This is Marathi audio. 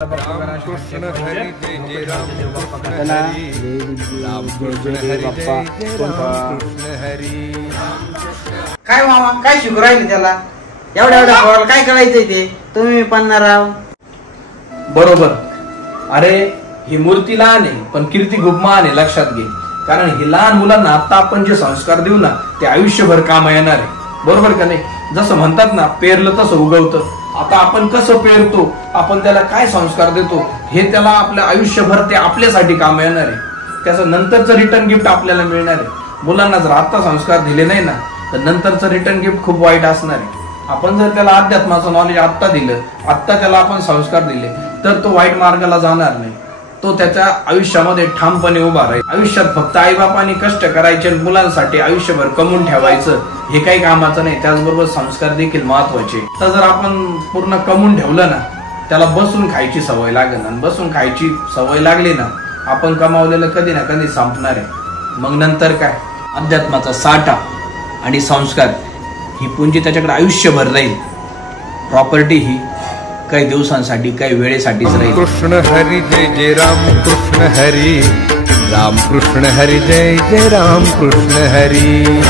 कृष्ण हरी जय जय राम कृष्ण हरी राम कृष्ण हरी जय जय राम कृष्ण हरी। काय मामा काय शिकू राहिले त्याला एवढ्या पोराला काय करायचंय ते तुम्ही पन्नाराव बरोबर। अरे ही मूर्ती लहान आहे पण कीर्ती खूप महान आहे, लक्षात घे। कारण ही लहान मुलांना आता आपण जे संस्कार देऊ ना ते आयुष्यभर काम येणार आहे, बरोबर का नाही? जसं म्हणतात ना पेरलं तसं उगवतं। आता आपण कसं पेरतो, आपण त्याला काय संस्कार देतो हे त्याला आपल्या आयुष्यभर ते आपल्यासाठी काम येणार आहे। त्याचं नंतरचं रिटर्न गिफ्ट आपल्याला मिळणार आहे। मुलांना जर आता संस्कार दिले नाही ना तर नंतरचं रिटर्न गिफ्ट खूप वाईट असणार आहे। आपण जर त्याला अध्यात्माचं नॉलेज आत्ता दिलं, आत्ता त्याला आपण संस्कार दिले तर तो वाईट मार्गाला जाणार नाही, तो त्याच्या आयुष्यामध्ये ठामपणे उभा राहील। आयुष्यात फक्त आईबापांनी कष्ट करायचे, मुलांसाठी आयुष्यभर कमवून ठेवायचं हे काही कामाचं नाही। त्याचबरोबर संस्कार देखील महत्वाचे। तर जर आपण पूर्ण कमवून ठेवलं ना त्याला बसून खायची सवय लागेल, आणि बसून खायची सवय लागली ना आपण कमावलेलं कधी ना कधी संपणार आहे। मग नंतर काय, अध्यात्माचा साठा आणि संस्कार ही पुंजी त्याच्याकडे आयुष्यभर राहील। प्रॉपर्टी ही काही दिवसांसाठी काही वेळेसाठीच राहील। कृष्ण हरी जय जय राम कृष्ण हरी राम कृष्ण हरी जय जय राम कृष्ण हरी।